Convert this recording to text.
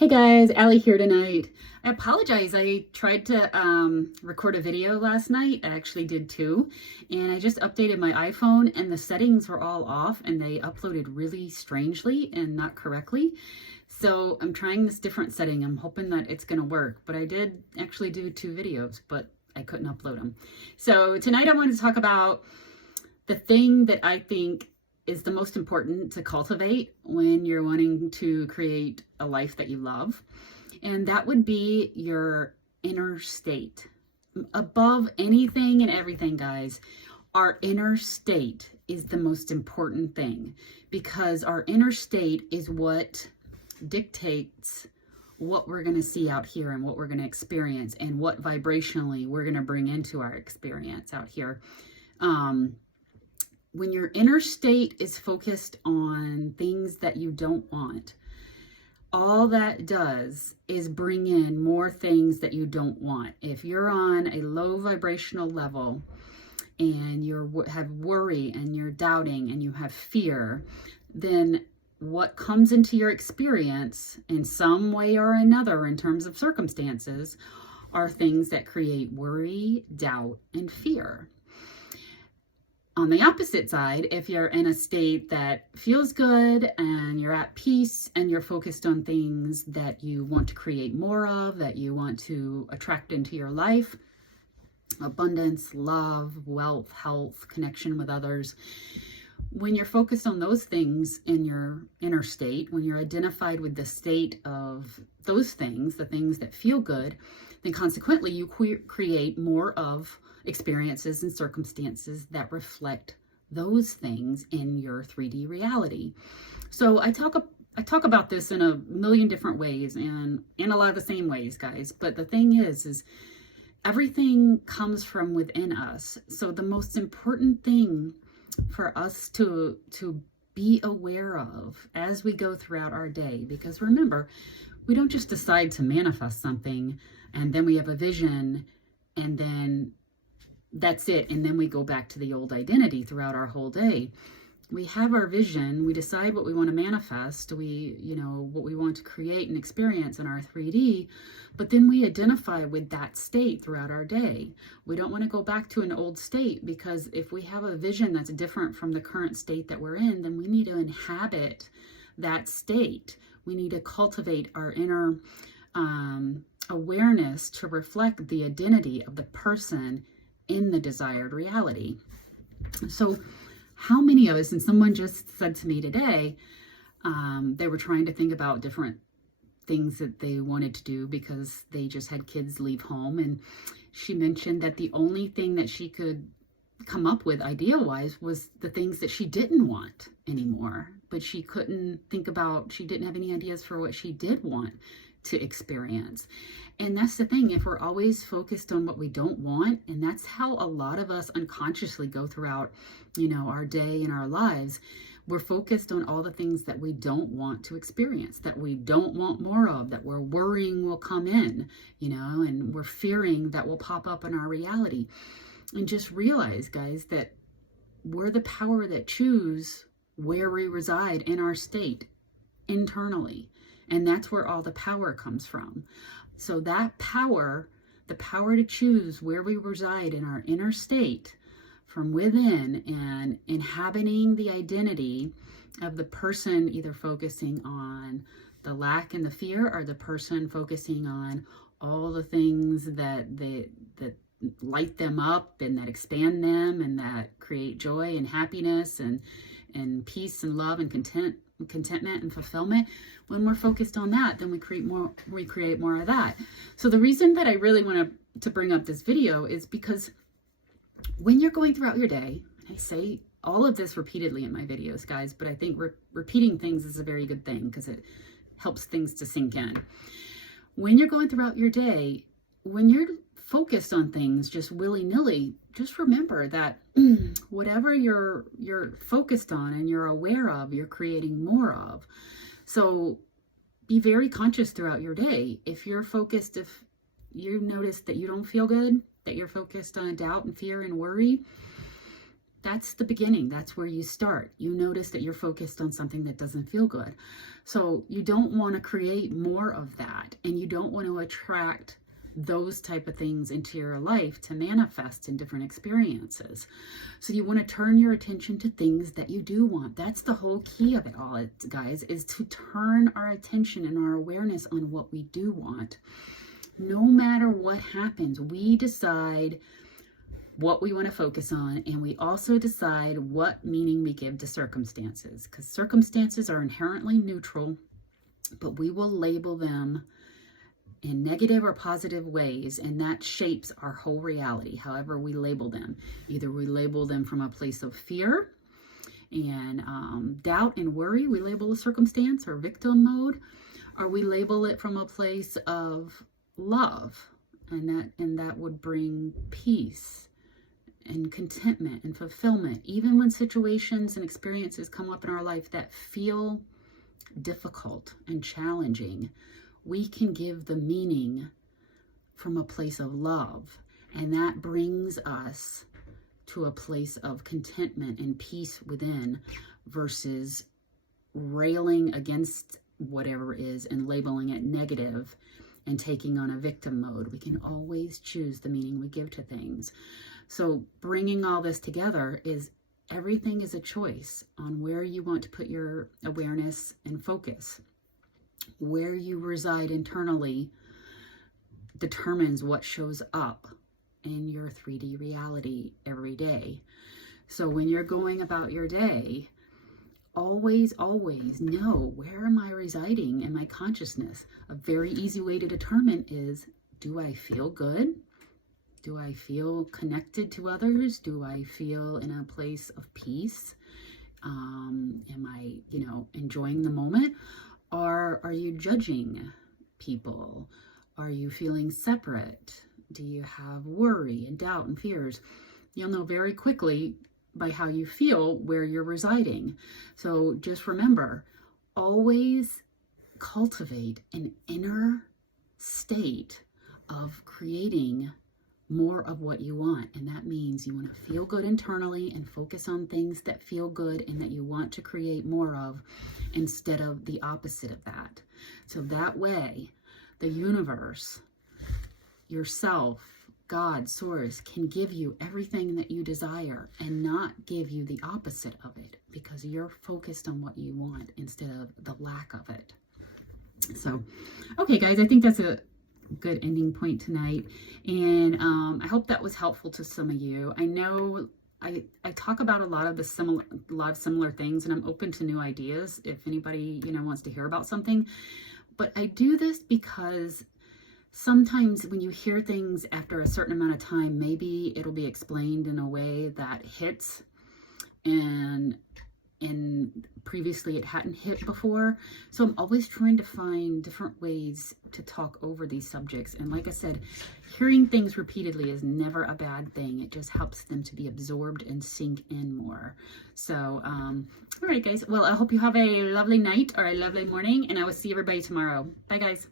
Hey guys, Allie here tonight. I apologize. I tried to record a video last night. I actually did too. And I just updated my iPhone and the settings were all off and they uploaded really strangely and not correctly. So I'm trying this different setting. I'm hoping that it's going to work. But I did actually do 2 videos, but I couldn't upload them. So tonight I wanted to talk about the thing that I think is the most important to cultivate when you're wanting to create a life that you love. And that would be your inner state. Above anything and everything, guys, our inner state is the most important thing, because our inner state is what dictates what we're going to see out here and what we're going to experience and what vibrationally we're going to bring into our experience out here. When your inner state is focused on things that you don't want, all that does is bring in more things that you don't want. If you're on a low vibrational level and you have worry and you're doubting and you have fear, then what comes into your experience in some way or another in terms of circumstances are things that create worry, doubt, and fear. On the opposite side, if you're in a state that feels good and you're at peace and you're focused on things that you want to create more of, that you want to attract into your life, abundance, love, wealth, health, connection with others, when you're focused on those things in your inner state, when you're identified with the state of those things, the things that feel good, then consequently you create more of experiences and circumstances that reflect those things in your 3D reality. So I talk about this in a million different ways and in a lot of the same ways, guys. But the thing is everything comes from within us. So the most important thing for us to be aware of as we go throughout our day, because remember, we don't just decide to manifest something and then we have a vision and then that's it. And then we go back to the old identity throughout our whole day. We have our vision. We decide what we want to manifest. What we want to create and experience in our 3D, but then we identify with that state throughout our day. We don't want to go back to an old state, because if we have a vision that's different from the current state that we're in, then we need to inhabit that state. We need to cultivate our inner awareness to reflect the identity of the person in the desired reality. So how many of us, and someone just said to me today, they were trying to think about different things that they wanted to do because they just had kids leave home. And she mentioned that the only thing that she could come up with idea-wise was the things that she didn't want anymore. But she couldn't think about, she didn't have any ideas for what she did want to experience. And that's the thing, if we're always focused on what we don't want, and that's how a lot of us unconsciously go throughout, our day and our lives, we're focused on all the things that we don't want to experience, that we don't want more of, that we're worrying will come in, and we're fearing that will pop up in our reality. And just realize, guys, that we're the power that choose where we reside in our state internally. And that's where all the power comes from. So that power, the power to choose where we reside in our inner state from within and inhabiting the identity of the person either focusing on the lack and the fear, or the person focusing on all the things that light them up and that expand them and that create joy and happiness and peace and love and contentment and fulfillment. When we're focused on that, then we create more of that. So the reason that I really want to bring up this video is because when you're going throughout your day, I say all of this repeatedly in my videos, guys, but I think repeating things is a very good thing because it helps things to sink in. When you're going throughout your day, when you're focused on things just willy-nilly, just remember that whatever you're focused on and you're aware of, you're creating more of. So be very conscious throughout your day. If you're focused, if you notice that you don't feel good, that you're focused on doubt and fear and worry, That's the beginning. That's where you start. You notice that you're focused on something that doesn't feel good. So you don't want to create more of that, and you don't want to attract those type of things into your life to manifest in different experiences. So you want to turn your attention to things that you do want. That's the whole key of it all, guys, is to turn our attention and our awareness on what we do want. No matter what happens, we decide what we want to focus on, and we also decide what meaning we give to circumstances, because circumstances are inherently neutral, but we will label them in negative or positive ways, and that shapes our whole reality, however we label them. Either we label them from a place of fear and doubt and worry, we label a circumstance, or victim mode, or we label it from a place of love, and that would bring peace and contentment and fulfillment. Even when situations and experiences come up in our life that feel difficult and challenging, we can give the meaning from a place of love, and that brings us to a place of contentment and peace within, versus railing against whatever is and labeling it negative and taking on a victim mode. We can always choose the meaning we give to things. So bringing all this together is everything is a choice on where you want to put your awareness and focus. Where you reside internally determines what shows up in your 3D reality every day. So when you're going about your day, always know, where am I residing in my consciousness? A very easy way to determine is, do I feel good? Do I feel connected to others? Do I feel in a place of peace? Am I, enjoying the moment? Or are you judging people? Are you feeling separate? Do you have worry and doubt and fears? You'll know very quickly by how you feel where you're residing. So just remember, always cultivate an inner state of creating more of what you want. And that means you want to feel good internally and focus on things that feel good and that you want to create more of, instead of the opposite of that. So that way, the universe, yourself, God, source, can give you everything that you desire and not give you the opposite of it, because you're focused on what you want instead of the lack of it. So, okay, guys, I think that's a good ending point tonight, and I hope that was helpful to some of you. I know I talk about a lot of similar things, and I'm open to new ideas if anybody wants to hear about something. But I do this because sometimes when you hear things after a certain amount of time, maybe it'll be explained in a way that hits, and previously it hadn't hit before. So I'm always trying to find different ways to talk over these subjects. And like I said, hearing things repeatedly is never a bad thing. It just helps them to be absorbed and sink in more. So, all right, guys. Well, I hope you have a lovely night or a lovely morning, and I will see everybody tomorrow. Bye, guys.